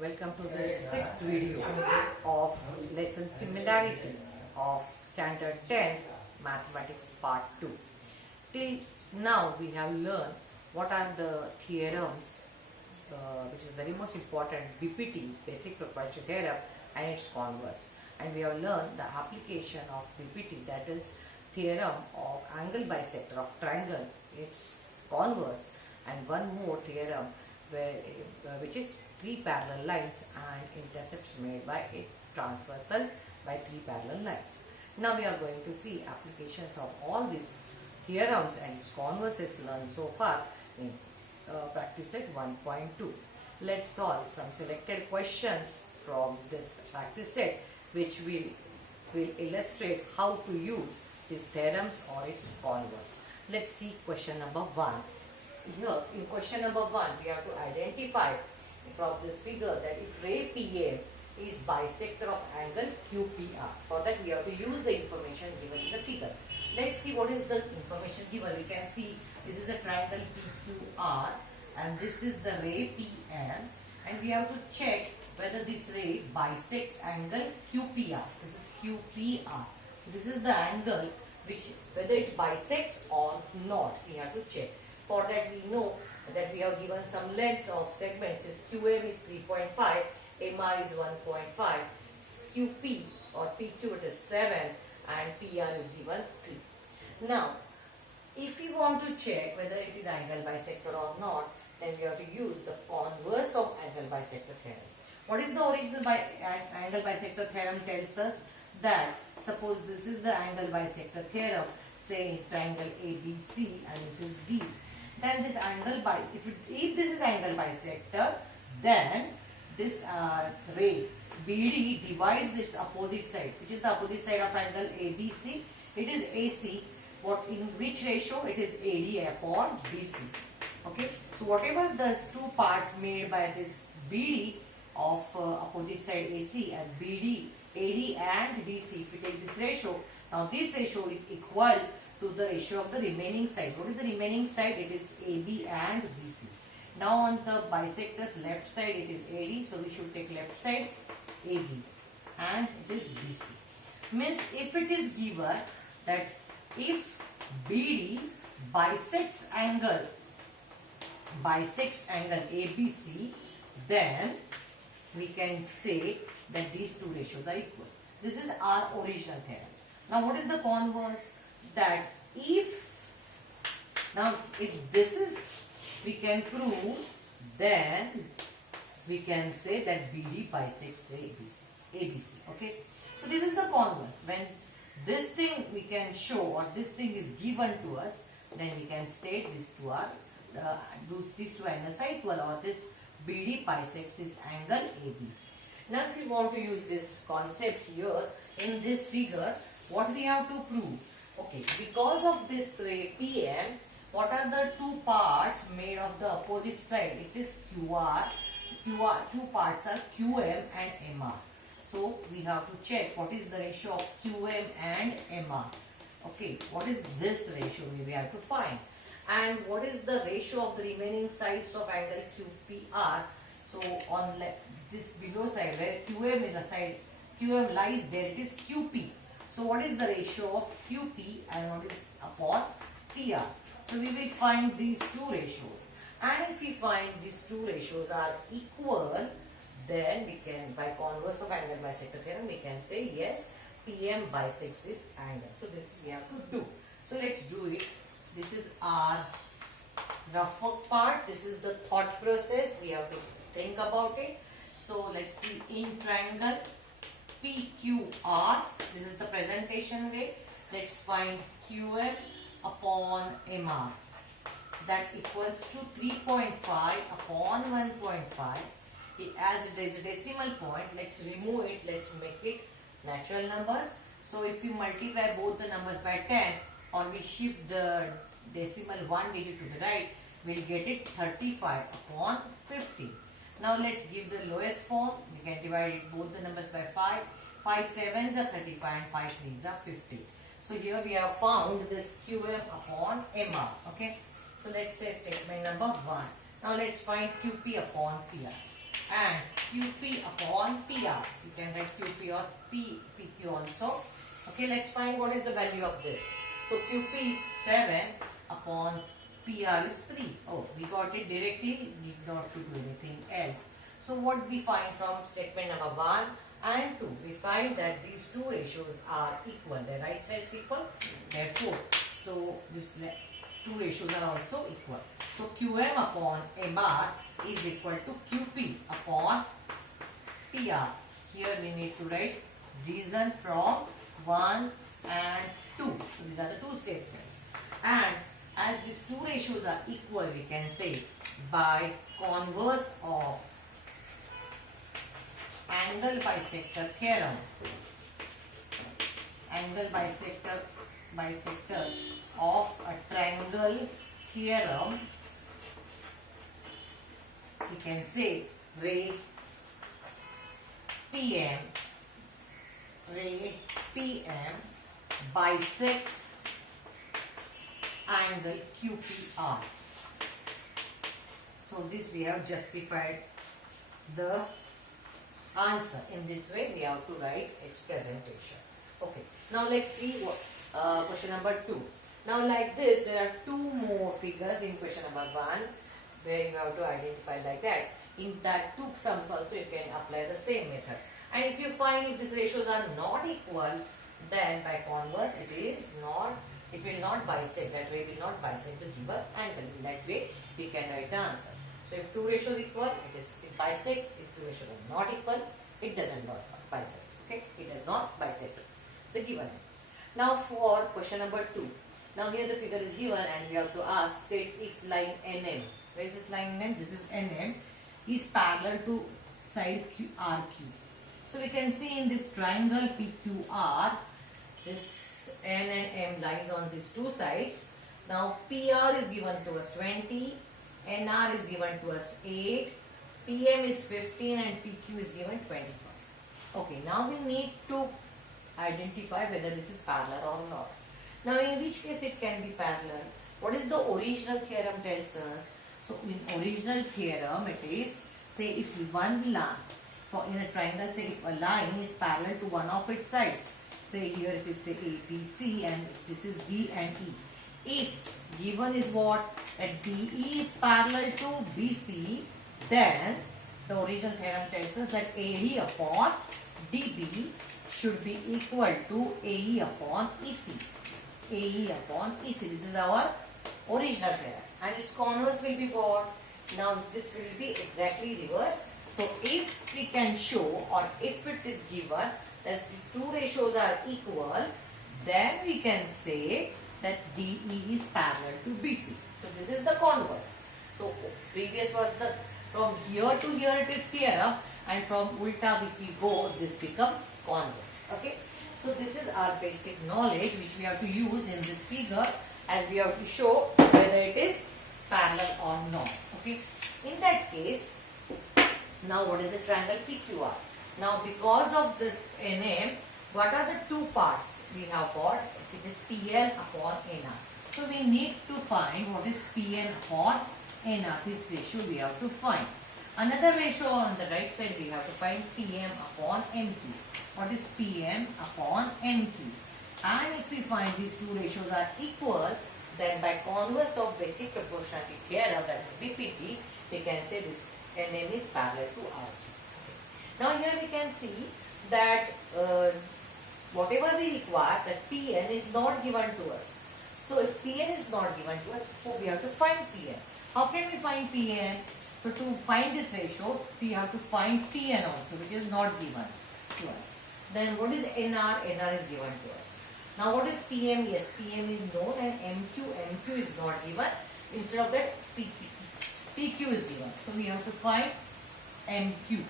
Welcome to the sixth video of lesson Similarity of Standard 10 Mathematics Part 2. Till now we have learned what are the theorems which is very most important, B.P.T, basic proprietary theorem, and its converse. And we have learned the application of B.P.T, that is theorem of angle bisector of triangle, its converse, and one more theorem which is three parallel lines and intercepts made by a transversal by three parallel lines. Now we are going to see applications of all these theorems and its converses learned so far in practice set 1.2. Let's solve some selected questions from this practice set which will illustrate how to use these theorems or its converse. Let's see question number 1. Here in question number 1 we have to identify from this figure that if ray PM is bisector of angle QPR. For that we have to use the information given in the figure. Let's see what is the information given. We can see this is a triangle PQR and this is the ray PM, and we have to check whether this ray bisects angle QPR. This is QPR. This is the angle which whether it bisects or not, we have to check. For that we know that we have given some lengths of segments. Is QM is 3.5, MR is 1.5, QP or PQ it is 7 and PR is given 3. Now if we want to check whether it is angle bisector or not, then we have to use the converse of angle bisector theorem. What is the original angle bisector theorem? Tells us that suppose this is the angle bisector theorem, say triangle ABC and this is D. Then this angle if this is angle bisector, then this ray BD divides its opposite side. Which is the opposite side of angle ABC? It is AC. What in which ratio? It is AD upon BC. Okay. So whatever the two parts made by this BD of opposite side AC as BD, AD and BC, if we take this ratio, now this ratio is equal to the ratio of the remaining side. What is the remaining side? It is AB and BC. Now on the bisector's left side it is AD, so we should take left side AB and it is BC. Means if it is given that if BD bisects angle ABC, then we can say that these two ratios are equal. This is our original theorem. Now what is the converse? That if this is we can prove, then we can say that BD bisects ABC. Okay, so this is the converse. When this thing we can show or this thing is given to us, then we can state these two are these two angles are equal, or this BD bisects this angle ABC. Now if we want to use this concept here in this figure, what we have to prove? Okay, because of this ray PM, what are the two parts made of the opposite side? It is QR. Two parts are QM and MR. So we have to check what is the ratio of QM and MR. Okay, what is this ratio? We have to find. And what is the ratio of the remaining sides of angle QPR? So on this below side where QM is a side, QM lies there, it is QP. So what is the ratio of QP and what is upon PR? So we will find these two ratios. And if we find these two ratios are equal, then we can, by converse of angle bisector theorem, we can say yes, PM bisects this angle. So this we have to do. So let's do it. This is our rough work part. This is the thought process. We have to think about it. So let's see in triangle PQR, this is the presentation way. Let's find QM upon MR. That equals to 3.5 upon 1.5. As it is a decimal point, let's remove it. Let's make it natural numbers. So if we multiply both the numbers by 10 or we shift the decimal one digit to the right, we'll get it 35 upon 50. Now let's give the lowest form. We can divide it both the numbers by 5. 5 sevens are 35 and 5 threes are 50. So here we have found this QM upon MR. Okay. So let's say statement number 1. Now let's find QP upon PR. and QP upon PR. You can write QP or PQ also. Okay, let's find what is the value of this. So QP is 7 upon PR is 3. Oh, we got it directly, need not to do anything else. So what we find from statement number 1 and 2, we find that these two ratios are equal. The right side is equal, therefore, so this two ratios are also equal. So QM upon A bar is equal to QP upon PR. Here we need to write reason from 1 and 2. So these are the two statements. And as these two ratios are equal, we can say by converse of angle bisector theorem. Angle bisector of a triangle theorem, we can say ray PM bisects angle QPR. So this we have justified the answer. In this way we have to write its presentation. Okay, now let's see what question number 2. Now like this, there are two more figures in question number 1 where you have to identify like that. In that two sums also you can apply the same method. And if you find if these ratios are not equal, then by converse it will not bisect. That way it will not bisect the given angle. In that way we can write the answer. So if two ratios equal, it bisects. If two ratios are not equal, it doesn't not bisect. Okay, it does not bisect the given angle. Now for question number 2. Now here the figure is given and we have to ask, state if line NM, where is this line NM? This is NM, is parallel to side RQ. So we can see in this triangle PQR, this N and M lines on these two sides. Now PR is given to us 20, NR is given to us 8, PM is 15 and PQ is given 25. Okay, now we need to identify whether this is parallel or not. Now in which case it can be parallel? What is the original theorem tells us? So in original theorem it is, say if one line, in a triangle, say if a line is parallel to one of its sides, say here it is say ABC and this is D and E. If given is what? That DE is parallel to BC, then the original theorem tells us that AD upon DB should be equal to AE upon EC. AE upon EC. This is our original theorem. And its converse will be what? Now this will be exactly reverse. So if we can show, or if it is given that these two ratios are equal, then we can say that DE is parallel to BC. So this is the converse. So previous was the, from here to here it is theorem, and from ulta if we go, this becomes converse. Okay. So this is our basic knowledge which we have to use in this figure, as we have to show whether it is parallel or not. Okay. In that case, now what is the triangle PQR? Now because of this NM, what are the two parts we have got? It is PN upon NR. So we need to find what is PN upon NR. This ratio we have to find. Another ratio on the right side we have to find PM upon MQ. What is PM upon MQ? And if we find these two ratios are equal, then by converse of basic proportionality theorem, that is B.P.T, we can say this NM is parallel to RQ. Okay. Now here we can see that whatever we require, that Pn is not given to us. So if Pn is not given to us, so we have to find Pn. How can we find Pn? So to find this ratio, we have to find Pn also, which is not given to us. Then what is NR? NR is given to us. Now what is PM? Yes, PM is known, and MQ is not given. Instead of that, PQ is given. So we have to find MQ.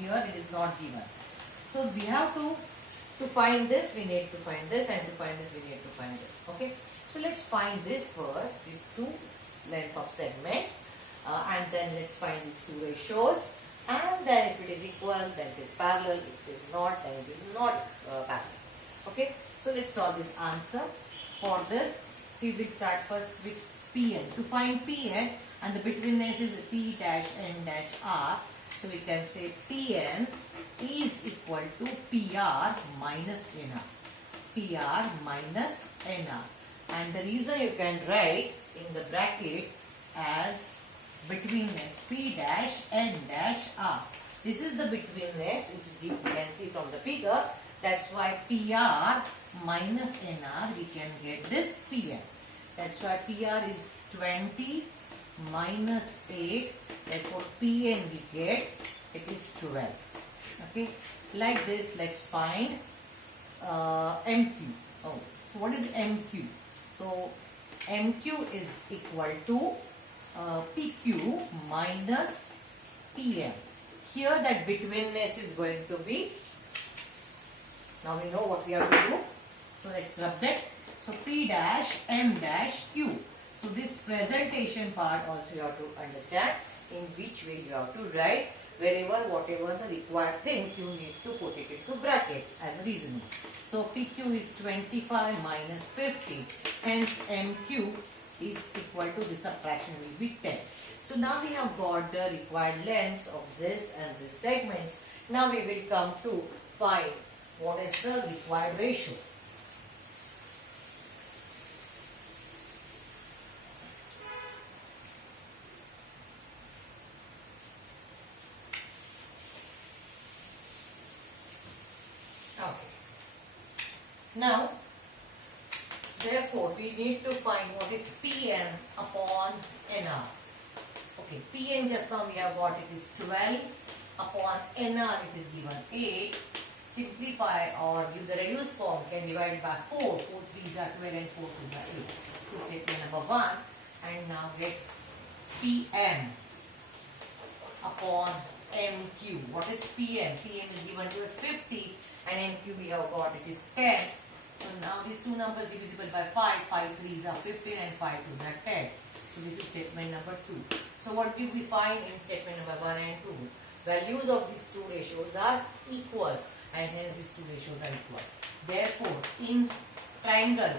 Here it is not given. So we have to find this, we need to find this, and to find this, we need to find this. Okay. So let's find this first, these two length of segments, and then let's find these two ratios. And then if it is equal, then it is parallel. If it is not, then it is not parallel. Okay. So let's solve this answer. For this, we will start first with Pn. To find Pn, and the betweenness is P dash N dash R. So we can say Pn is equal to PR minus NR. PR minus NR. And the reason you can write in the bracket as betweenness P dash N dash R. This is the betweenness which is, you can see from the figure. That's why PR minus NR, we can get this Pn. That's why PR is 20 minus 8. Therefore Pn we get, it is 12. Okay. Like this, let's find MQ. Oh, so what is MQ? So MQ is equal to PQ minus PM. Here that betweenness is going to be, now we know what we have to do. So let's rub that. So P dash M dash Q. So this presentation part also you have to understand in which way you have to write. Wherever whatever the required things you need to put it into bracket as a reasoning. So PQ is 25 minus 50. Hence MQ is equal to, the subtraction will be 10. So now we have got the required lengths of this and this segments. Now we will come to find what is the required ratio. Now, therefore, we need to find what is Pn upon Nr. Okay, Pn just now we have got, it is 12 upon Nr, it is given 8. Simplify or give the reduced form, can divide it by 4. 4 3s are 12 and 4 2s are 8. So statement number 1, and now get Pn upon MQ. What is Pn? Pn is given to us 50 and MQ we have got, it is 10. So now these two numbers divisible by 5, 5 3s are 15 and 5 2s are 10. So this is statement number 2. So what do we find in statement number 1 and 2? Values of these two ratios are equal and hence these two ratios are equal. Therefore, in triangle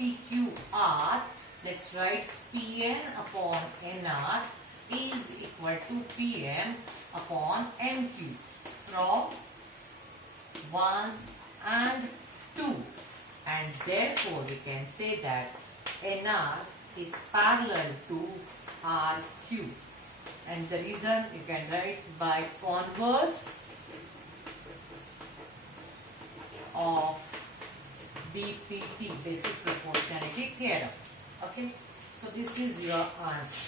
PQR, let's write Pn upon Nr is equal to Pm upon MQ from 1 and 2. And therefore we can say that NR is parallel to RQ. And the reason you can write by converse of B.P.T, basic proportionality theorem. Okay, so this is your answer.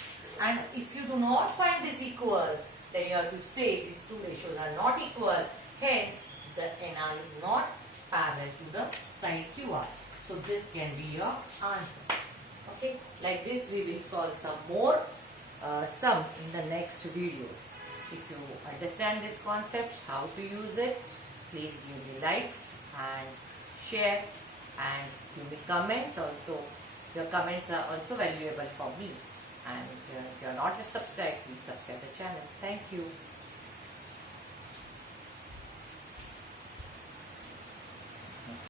And if you do not find this equal, then you have to say these two ratios are not equal, hence the NR is not parallel to the side QR. So this can be your answer. Okay, like this we will solve some more sums in the next videos. If you understand these concepts, how to use it, please give me likes and share and give me comments also. Your comments are also valuable for me. And if you are not subscribed, please subscribe the channel. Thank you.